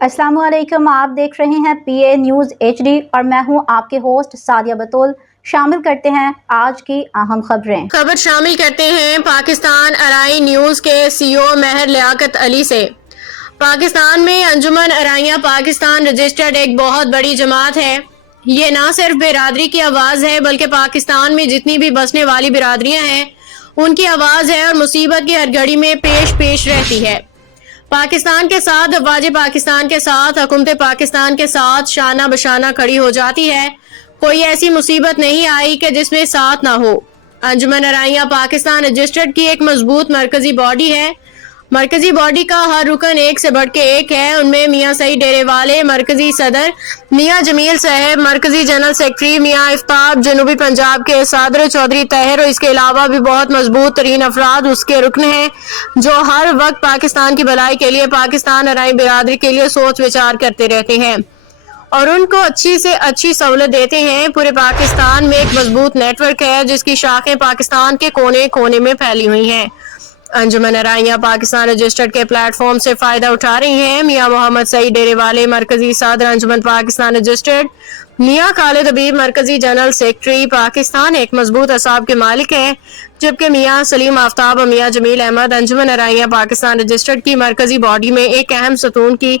अस्सलाम वालेकुम। आप देख रहे हैं PA न्यूज़ HD और मैं हूं आपके होस्ट सादिया बतूल। शामिल करते हैं आज की अहम खबरें। खबर शामिल करते हैं पाकिस्तान अराई न्यूज़ के CEO महर लियाकत अली से। पाकिस्तान में अंजुमन अराइयाँ पाकिस्तान रजिस्टर्ड एक बहुत बड़ी जमात है। ये ना सिर्फ बिरादरी की आवाज़ है बल्कि पाकिस्तान में जितनी भी बसने वाली बिरादरियाँ हैं उनकी आवाज़ है और मुसीबत की हर घड़ी में पेश रहती है। पाकिस्तान के साथ अफवाज पाकिस्तान के साथ हुकूमत पाकिस्तान के साथ शाना बशाना खड़ी हो जाती है। कोई ऐसी मुसीबत नहीं आई कि जिसमें साथ ना हो। अंजुमन अराइयाँ पाकिस्तान रजिस्टर्ड की एक मजबूत मरकजी बॉडी है। मरकजी बॉडी का हर रुकन एक से बढ़ के एक है। उनमें मियाँ सईद डेरेवाले मरकजी सदर, मियाँ जमील साहब मरकजी जनरल सेक्रेटरी, मियाँ इफ्ताब जनूबी पंजाब के सादर चौधरी तहर और इसके अलावा भी बहुत मजबूत तरीन अफराद उसके रुकन हैं जो हर वक्त पाकिस्तान की भलाई के लिए, पाकिस्तान अराई बिरादरी के लिए सोच विचार करते रहते हैं और उनको अच्छी से अच्छी सहूलत देते हैं। पूरे पाकिस्तान में एक मजबूत नेटवर्क है जिसकी शाखें पाकिस्तान के कोने कोने में फैली हुई हैं। अंजुमन अराइयाँ पाकिस्तान रजिस्टर्ड के प्लेटफॉर्म से फायदा उठा रही हैं। मियाँ मोहम्मद सईद डेरेवाले मरकजी सदर अंजुमन पाकिस्तान रजिस्टर्ड, मियाँ खालिद हबीब मरकजी जनरल सेक्रेटरी पाकिस्तान एक मजबूत असाब के मालिक हैं, जबकि मियाँ सलीम आफ्ताब और मियाँ जमील अहमद अंजुमन अराइयाँ पाकिस्तान रजिस्टर्ड की मरकजी बॉडी में एक अहम सतून की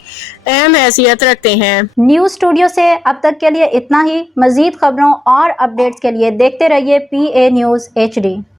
अहम हैसियत रखते हैं। न्यूज़ स्टूडियो से अब तक के लिए इतना ही। मजीद खबरों और अपडेट्स के लिए देखते रहिए PA न्यूज़ HD।